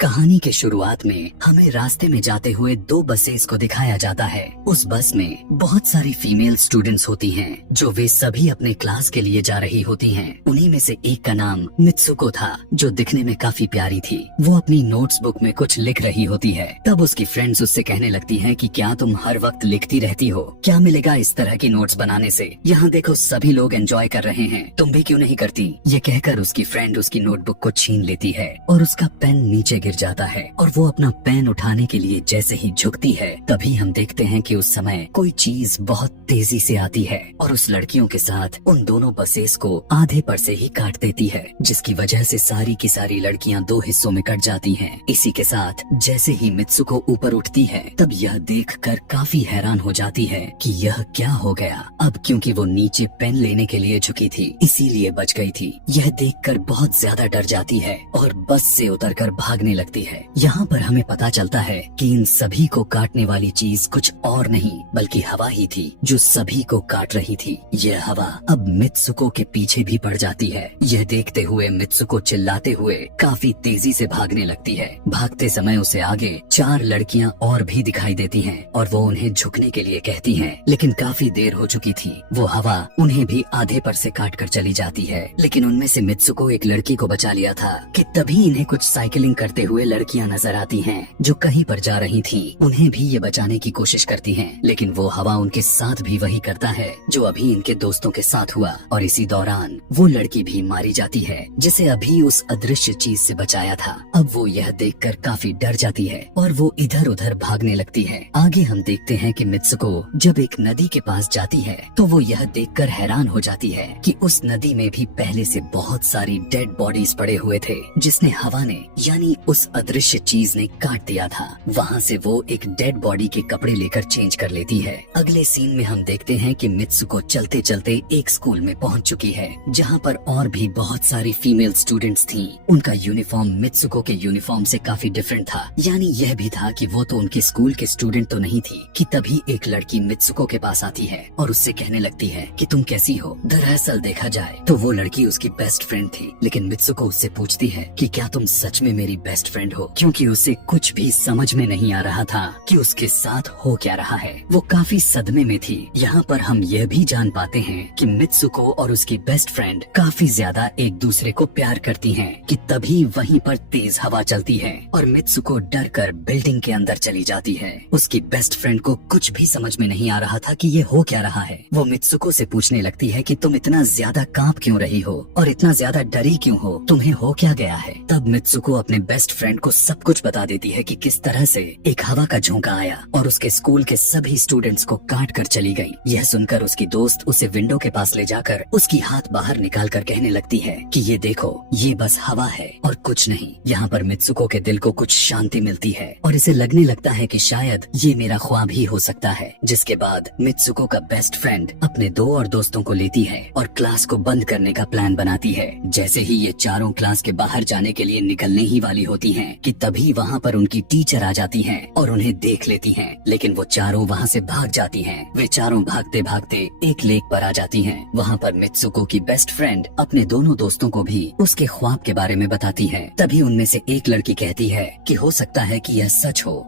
कहानी के शुरुआत में हमें रास्ते में जाते हुए दो बसेस को दिखाया जाता है। उस बस में बहुत सारी फीमेल स्टूडेंट्स होती हैं, जो वे सभी अपने क्लास के लिए जा रही होती हैं। उन्हीं में से एक का नाम मित्सुको था, जो दिखने में काफी प्यारी थी। वो अपनी नोट्स बुक में कुछ लिख रही होती है। तब उसकी फ्रेंड्स उससे कहने लगती हैं कि क्या तुम हर वक्त लिखती रहती हो? क्या मिलेगा इस तरह की नोट्स बनाने से? यहाँ देखो सभी लोग एंजॉय कर रहे हैं, तुम भी क्यों नहीं करती? ये कहकर उसकी फ्रेंड उसकी नोटबुक को छीन लेती है और उसका पेन नीचे गिर जाता है। और वो अपना पेन उठाने के लिए जैसे ही झुकती है, तभी हम देखते हैं कि उस समय कोई चीज बहुत तेजी से आती है और उस लड़कियों के साथ उन दोनों बसेस को आधे पर से ही काट देती है, जिसकी वजह से सारी की सारी लड़कियां दो हिस्सों में कट जाती हैं। इसी के साथ जैसे ही मित्सुको ऊपर उठती है, तब यह देखकर काफी हैरान हो जाती है कि यह क्या हो गया। अब क्योंकि वो नीचे पेन लेने के लिए झुकी थी, इसीलिए बच गई थी। यह देखकर बहुत ज्यादा डर जाती है और बस से उतरकर भागने लगती है। यहाँ पर हमें पता चलता है कि इन सभी को काटने वाली चीज कुछ और नहीं बल्कि हवा ही थी, जो सभी को काट रही थी। यह हवा अब मित्सुको के पीछे भी पड़ जाती है। यह देखते हुए मित्सुको चिल्लाते हुए काफी तेजी से भागने लगती है। भागते समय उसे आगे चार लड़कियां और भी दिखाई देती हैं और वो उन्हें झुकने के लिए कहती हैं, लेकिन काफी देर हो चुकी थी। वो हवा उन्हें भी आधे पर से काट कर चली जाती है। लेकिन उनमें से मित्सुको एक लड़की को बचा लिया था कि तभी इन्हें कुछ साइकिलिंग करते हुए लड़कियां नजर आती हैं, जो कहीं पर जा रही थी। उन्हें भी ये बचाने की कोशिश करती हैं, लेकिन वो हवा उनके साथ भी वही करता है जो अभी इनके दोस्तों के साथ हुआ। और इसी दौरान वो लड़की भी मारी जाती है, जिसे अभी उस अदृश्य चीज से बचाया था। अब वो यह देखकर काफी डर जाती है और वो इधर उधर भागने लगती है। आगे हम देखते हैं कि मित्सुको जब एक नदी के पास जाती है, तो वो यह देखकर हैरान हो जाती है कि उस नदी में भी पहले से बहुत सारी डेड बॉडीज पड़े हुए थे, जिसने हवा ने यानी उस अदृश्य चीज ने काट दिया था। वहाँ से वो एक डेड बॉडी के कपड़े लेकर चेंज कर लेती है। अगले सीन में हम देखते हैं कि मित्सुको चलते चलते एक स्कूल में पहुँच चुकी है, जहाँ पर और भी बहुत सारी फीमेल स्टूडेंट्स थीं। उनका यूनिफॉर्म मित्सुको के यूनिफॉर्म से काफी डिफरेंट था। यानी यह भी था कि वो तो उनके स्कूल के स्टूडेंट तो नहीं थी कि तभी एक लड़की मित्सुको के पास आती है और उससे कहने लगती है कि तुम कैसी हो। दरअसल देखा जाए तो वो लड़की उसकी बेस्ट फ्रेंड थी, लेकिन मित्सुको उससे पूछती है कि क्या तुम सच में मेरी बेस्ट फ्रेंड हो, क्योंकि उसे कुछ भी समझ में नहीं आ रहा था कि उसके साथ हो क्या रहा है। वो काफी सदमे में थी। यहाँ पर हम यह भी जान पाते हैं कि मित्सुको और उसकी बेस्ट फ्रेंड काफी ज्यादा एक दूसरे को प्यार करती हैं कि तभी वहीं पर तेज हवा चलती है और मित्सुको डर कर बिल्डिंग के अंदर चली जाती है। उसकी बेस्ट फ्रेंड को कुछ भी समझ में नहीं आ रहा था कि ये हो क्या रहा है। वो मित्सुको से पूछने लगती है कि तुम इतना ज्यादा कांप क्यों रही हो और इतना ज्यादा डरी क्यों हो, तुम्हें हो क्या गया है। तब मित्सुको अपने बेस्ट फ्रेंड को सब कुछ बता देती है कि किस तरह से एक हवा का झोंका आया और उसके स्कूल के सभी स्टूडेंट्स को काट कर चली गई। यह सुनकर उसकी दोस्त उसे विंडो के पास ले जाकर उसकी हाथ बाहर निकाल कर कहने लगती है कि ये देखो, ये बस हवा है और कुछ नहीं। यहाँ पर मित्सुको के दिल को कुछ शांति मिलती है और इसे लगने लगता है कि शायद ये मेरा ख्वाब ही हो सकता है। जिसके बाद मित्सुको का बेस्ट फ्रेंड अपने दो और दोस्तों को लेती है और क्लास को बंद करने का प्लान बनाती है। जैसे ही ये चारों क्लास के बाहर जाने के लिए निकलने ही वाली होती हैं कि तभी वहाँ पर उनकी टीचर आ जाती हैं और उन्हें देख लेती हैं, लेकिन वो चारों वहाँ से भाग जाती हैं। वे चारों भागते भागते एक लेक पर आ जाती हैं। वहाँ पर मित्सुको की बेस्ट फ्रेंड अपने दोनों दोस्तों को भी उसके ख्वाब के बारे में बताती है। तभी उनमें से एक लड़की कहती है कि हो सकता है कि यह सच हो,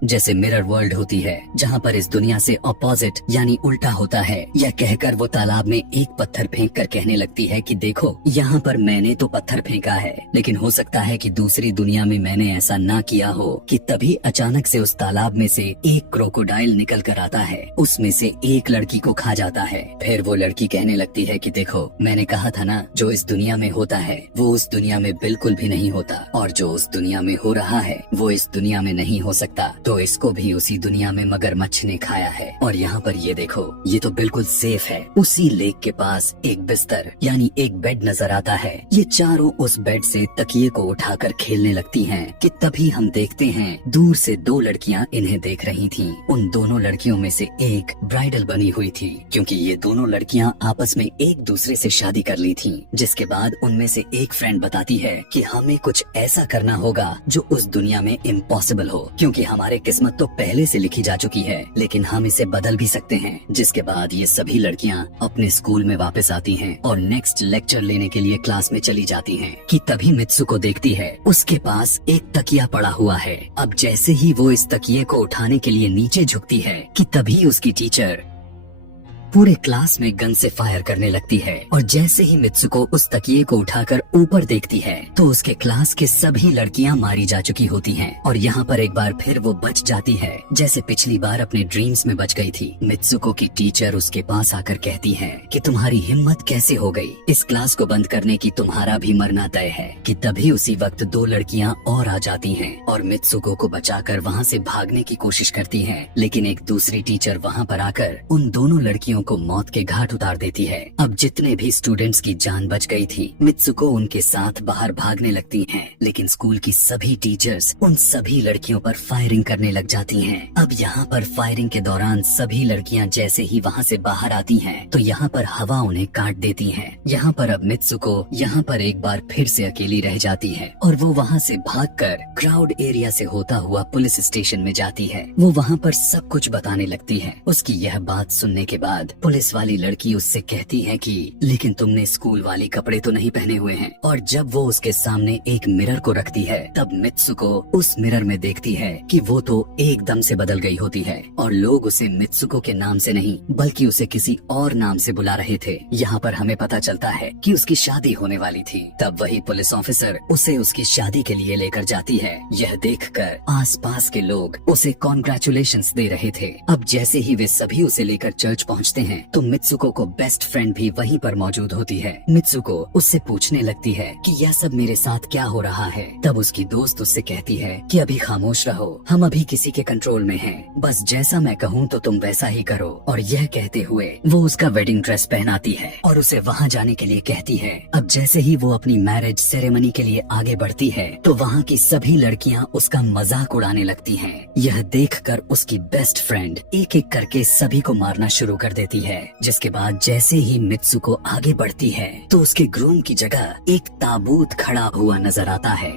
जैसे मिरर वर्ल्ड होती है जहाँ पर इस दुनिया से अपोजिट यानी उल्टा होता है। यह कहकर वो तालाब में एक पत्थर फेंक कर कहने लगती है कि देखो, यहाँ पर मैंने तो पत्थर फेंका है, लेकिन हो सकता है कि दूसरी दुनिया में मैंने ऐसा ना किया हो। कि तभी अचानक से उस तालाब में से एक क्रोकोडाइल निकल कर आता है, उसमें से एक लड़की को खा जाता है। फिर वो लड़की कहने लगती है कि देखो, मैंने कहा था ना, जो इस दुनिया में होता है वो उस दुनिया में बिल्कुल भी नहीं होता, और जो उस दुनिया में हो रहा है वो इस दुनिया में नहीं हो सकता। तो इसको भी उसी दुनिया में मगरमच्छ ने खाया है। और यहाँ पर ये देखो, ये तो बिल्कुल सेफ है। उसी लेक के पास एक बिस्तर यानी एक बेड नजर आता है। ये चारों उस बेड से तकिए को उठाकर खेलने लगती हैं कि तभी हम देखते हैं दूर से दो लड़कियां इन्हें देख रही थीं। उन दोनों लड़कियों में से एक ब्राइडल बनी हुई थी, क्योंकि ये दोनों लड़कियां आपस में एक दूसरे से शादी कर ली थीं। जिसके बाद उनमें से एक फ्रेंड बताती है कि हमें कुछ ऐसा करना होगा जो उस दुनिया में इम्पॉसिबल हो, क्योंकि हमारे हमारी किस्मत तो पहले से लिखी जा चुकी है, लेकिन हम इसे बदल भी सकते हैं। जिसके बाद ये सभी लड़कियां अपने स्कूल में वापस आती हैं और नेक्स्ट लेक्चर लेने के लिए क्लास में चली जाती हैं कि तभी मित्सुको देखती है उसके पास एक तकिया पड़ा हुआ है। अब जैसे ही वो इस तकिए को उठाने के लिए नीचे झुकती है कि तभी उसकी टीचर पूरे क्लास में गन से फायर करने लगती है। और जैसे ही मित्सुको उस तकिए को उठाकर ऊपर देखती है तो उसके क्लास के सभी लड़कियां मारी जा चुकी होती हैं। और यहाँ पर एक बार फिर वो बच जाती है, जैसे पिछली बार अपने ड्रीम्स में बच गई थी। मित्सुको की टीचर उसके पास आकर कहती है कि तुम्हारी हिम्मत कैसे हो गई, इस क्लास को बंद करने की, तुम्हारा भी मरना तय है। कि तभी उसी वक्त दो लड़कियां और आ जाती हैं और मित्सुको को बचाकर वहाँ से भागने की कोशिश करती हैं। लेकिन एक दूसरी टीचर वहाँ पर आकर उन दोनों लड़कियों को मौत के घाट उतार देती है। अब जितने भी स्टूडेंट्स की जान बच गई थी, मित्सुको उनके साथ बाहर भागने लगती हैं। लेकिन स्कूल की सभी टीचर्स उन सभी लड़कियों पर फायरिंग करने लग जाती हैं। अब यहाँ पर फायरिंग के दौरान सभी लड़कियां जैसे ही वहाँ से बाहर आती हैं, तो यहाँ पर हवा उन्हें काट देती है। यहाँ पर अब मित्सुको यहाँ पर एक बार फिर से अकेली रह जाती है और वो वहाँ से भागकर क्राउड एरिया से होता हुआ पुलिस स्टेशन में जाती है। वो वहाँ पर सब कुछ बताने लगती है। उसकी यह बात सुनने के बाद पुलिस वाली लड़की उससे कहती है कि लेकिन तुमने स्कूल वाली कपड़े तो नहीं पहने हुए हैं। और जब वो उसके सामने एक मिरर को रखती है, तब मित्सुको उस मिरर में देखती है कि वो तो एकदम से बदल गई होती है और लोग उसे मित्सुको के नाम से नहीं बल्कि उसे किसी और नाम से बुला रहे थे। यहाँ पर हमें पता चलता है कि उसकी शादी होने वाली थी। तब वही पुलिस ऑफिसर उसे उसकी शादी के लिए लेकर जाती है। यह देखकर आसपास के लोग उसे कॉन्ग्रेचुलेशंस दे रहे थे। अब जैसे ही वे सभी उसे लेकर चर्च पहुँचते हैं तो मित्सुको को बेस्ट फ्रेंड भी वहीं पर मौजूद होती है। मित्सुको उससे पूछने लगती है कि यह सब मेरे साथ क्या हो रहा है। तब उसकी दोस्त उससे कहती है कि अभी खामोश रहो, हम अभी किसी के कंट्रोल में हैं। बस जैसा मैं कहूँ तो तुम वैसा ही करो। और यह कहते हुए वो उसका वेडिंग ड्रेस पहनाती है और उसे वहाँ जाने के लिए कहती है। अब जैसे ही वो अपनी मैरिज सेरेमनी के लिए आगे बढ़ती है तो वहाँ की सभी लड़कियाँ उसका मजाक उड़ाने लगती हैं। यह देखकर उसकी बेस्ट फ्रेंड एक एक करके सभी को मारना शुरू कर देती है। जिसके बाद जैसे ही मित्सुको आगे बढ़ती है तो उसके ग्रूम की जगह एक ताबूत खड़ा हुआ नजर आता है।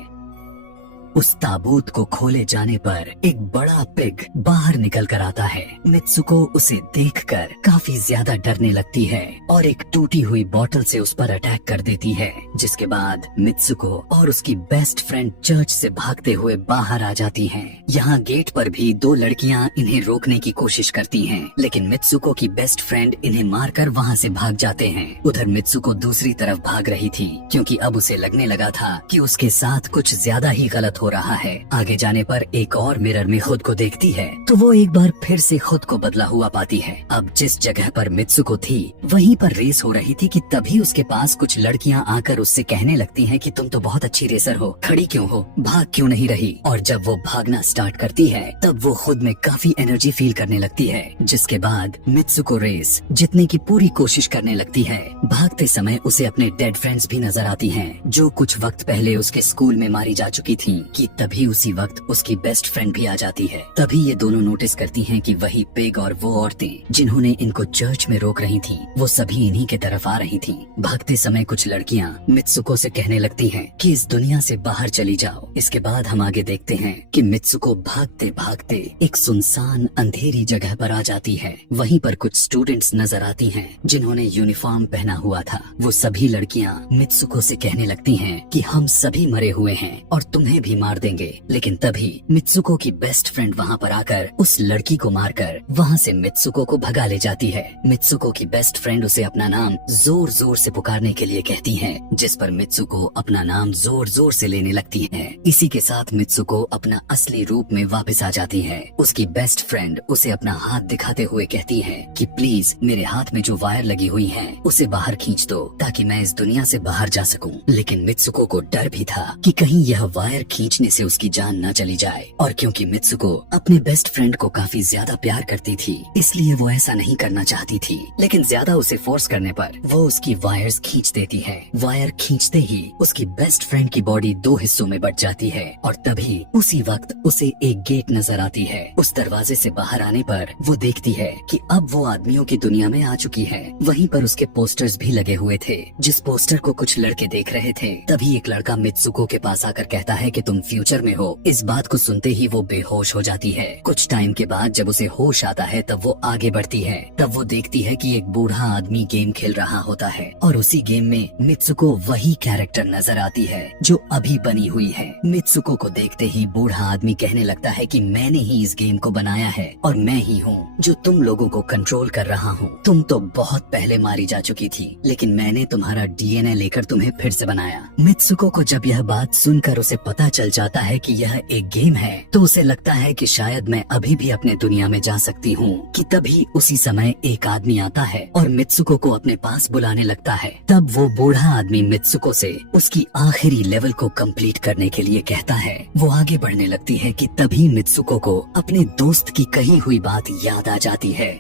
उस ताबूत को खोले जाने पर एक बड़ा पिग बाहर निकल कर आता है। मित्सुको उसे देखकर काफी ज्यादा डरने लगती है और एक टूटी हुई बोतल से उस पर अटैक कर देती है। जिसके बाद मित्सुको और उसकी बेस्ट फ्रेंड चर्च से भागते हुए बाहर आ जाती हैं। यहाँ गेट पर भी दो लड़कियाँ इन्हें रोकने की कोशिश करती हैं, लेकिन मित्सुको की बेस्ट फ्रेंड इन्हें मारकर वहाँ से भाग जाते हैं। उधर मित्सुको दूसरी तरफ भाग रही थी क्योंकि अब उसे लगने लगा था कि उसके साथ कुछ ज्यादा ही गलत हो रहा है। आगे जाने पर एक और मिरर में खुद को देखती है तो वो एक बार फिर से खुद को बदला हुआ पाती है। अब जिस जगह पर मित्सुको थी वहीं पर रेस हो रही थी कि तभी उसके पास कुछ लड़कियां आकर उससे कहने लगती हैं कि तुम तो बहुत अच्छी रेसर हो, खड़ी क्यों हो, भाग क्यों नहीं रही। और जब वो भागना स्टार्ट करती है तब वो खुद में काफी एनर्जी फील करने लगती है। जिसके बाद मित्सुको रेस जीतने की पूरी कोशिश करने लगती है। भागते समय उसे अपने डेड फ्रेंड्स भी नजर आती हैं जो कुछ वक्त पहले उसके स्कूल में मारी जा चुकी थी। कि तभी उसी वक्त उसकी बेस्ट फ्रेंड भी आ जाती है। तभी ये दोनों नोटिस करती हैं कि वही पिग और वो औरतें जिन्होंने इनको चर्च में रोक रही थी वो सभी इन्हीं के तरफ आ रही थी। भागते समय कुछ लड़कियां मित्सुको से कहने लगती हैं कि इस दुनिया से बाहर चली जाओ। इसके बाद हम आगे देखते हैं कि मित्सुको भागते भागते एक सुनसान अंधेरी जगह पर आ जाती है। वहीं पर कुछ स्टूडेंट्स नजर आती हैं जिन्होंने यूनिफॉर्म पहना हुआ था। वो सभी लड़कियां मित्सुको से कहने लगती हैं कि हम सभी मरे हुए हैं और तुम्हें भी मार देंगे। लेकिन तभी मित्सुको की बेस्ट फ्रेंड वहाँ पर आकर उस लड़की को मारकर वहाँ से मित्सुको को भगा ले जाती है। मित्सुको की बेस्ट फ्रेंड उसे अपना नाम जोर जोर से पुकारने के लिए कहती है, जिस पर मित्सुको अपना नाम जोर जोर से लेने लगती है। इसी के साथ मित्सुको अपना असली रूप में वापस आ जाती है। उसकी बेस्ट फ्रेंड उसे अपना हाथ दिखाते हुए कहती है कि प्लीज मेरे हाथ में जो वायर लगी हुई है उसे बाहर खींच दो ताकि मैं इस दुनिया से बाहर जा सकूं। लेकिन मित्सुको को डर भी था कि कहीं यह वायर खींचने से उसकी जान न चली जाए। और क्योंकि मित्सुको अपने बेस्ट फ्रेंड को काफी ज्यादा प्यार करती थी इसलिए वो ऐसा नहीं करना चाहती थी। लेकिन ज्यादा उसे फोर्स करने पर वो उसकी वायर्स खींच देती है। वायर खींचते ही उसकी बेस्ट फ्रेंड की बॉडी दो हिस्सों में बट जाती है और तभी उसी वक्त उसे एक गेट नजर आती है। उस दरवाजे से बाहर आने पर वो देखती है कि अब वो आदमियों की दुनिया में आ चुकी है। वहीं पर उसके पोस्टर्स भी लगे हुए थे। जिस पोस्टर को कुछ लड़के देख रहे थे तभी एक लड़का मित्सुको के पास आकर कहता है कि तुम तुम फ्यूचर में हो। इस बात को सुनते ही वो बेहोश हो जाती है। कुछ टाइम के बाद जब उसे होश आता है तब वो आगे बढ़ती है। तब वो देखती है कि एक बूढ़ा आदमी गेम खेल रहा होता है और उसी गेम में मित्सुको वही कैरेक्टर नजर आती है जो अभी बनी हुई है। मित्सुको को देखते ही बूढ़ा आदमी कहने लगता है कि मैंने ही इस गेम को बनाया है और मैं ही हूँ जो तुम लोगों को कंट्रोल कर रहा हूँ। तुम तो बहुत पहले मारी जा चुकी थी, लेकिन मैंने तुम्हारा डीएनए लेकर तुम्हें फिर से बनाया। मित्सुको को जब यह बात सुनकर उसे पता चल जाता है कि यह एक गेम है तो उसे लगता है कि शायद मैं अभी भी अपने दुनिया में जा सकती हूँ कि तभी उसी समय एक आदमी आता है और मित्सुको को अपने पास बुलाने लगता है। तब वो बूढ़ा आदमी मित्सुको से उसकी आखिरी लेवल को कंप्लीट करने के लिए कहता है। वो आगे बढ़ने लगती है कि तभी मित्सुको को अपने दोस्त की कही हुई बात याद आ जाती है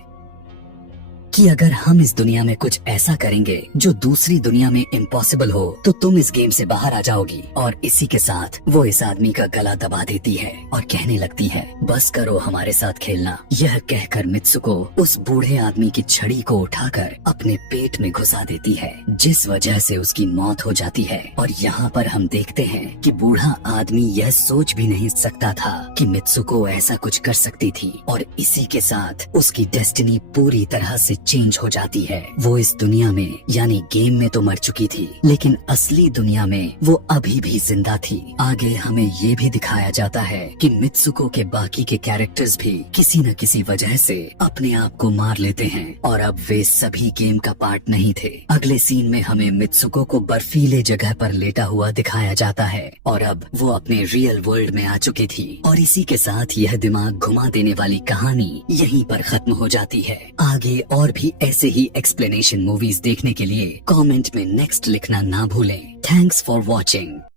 कि अगर हम इस दुनिया में कुछ ऐसा करेंगे जो दूसरी दुनिया में इम्पॉसिबल हो तो तुम इस गेम से बाहर आ जाओगी। और इसी के साथ वो इस आदमी का गला दबा देती है और कहने लगती है बस करो हमारे साथ खेलना। यह कहकर मित्सुको उस बूढ़े आदमी की छड़ी को उठाकर अपने पेट में घुसा देती है, जिस वजह से उसकी मौत हो जाती है। और यहाँ पर हम देखते हैं कि बूढ़ा आदमी यह सोच भी नहीं सकता था कि मित्सुको ऐसा कुछ कर सकती थी और इसी के साथ उसकी डेस्टिनी पूरी तरह से चेंज हो जाती है। वो इस दुनिया में यानी गेम में तो मर चुकी थी, लेकिन असली दुनिया में वो अभी भी जिंदा थी। आगे हमें ये भी दिखाया जाता है कि मित्सुको के बाकी के कैरेक्टर्स भी किसी न किसी वजह से अपने आप को मार लेते हैं और अब वे सभी गेम का पार्ट नहीं थे। अगले सीन में हमें मित्सुको को बर्फीले जगह पर लेटा हुआ दिखाया जाता है और अब वो अपने रियल वर्ल्ड में आ चुकी थी। और इसी के साथ यह दिमाग घुमा देने वाली कहानी यहीं पर खत्म हो जाती है। आगे और भी ऐसे ही एक्सप्लेनेशन मूवीज देखने के लिए कमेंट में नेक्स्ट लिखना ना भूलें। Thanks for watching.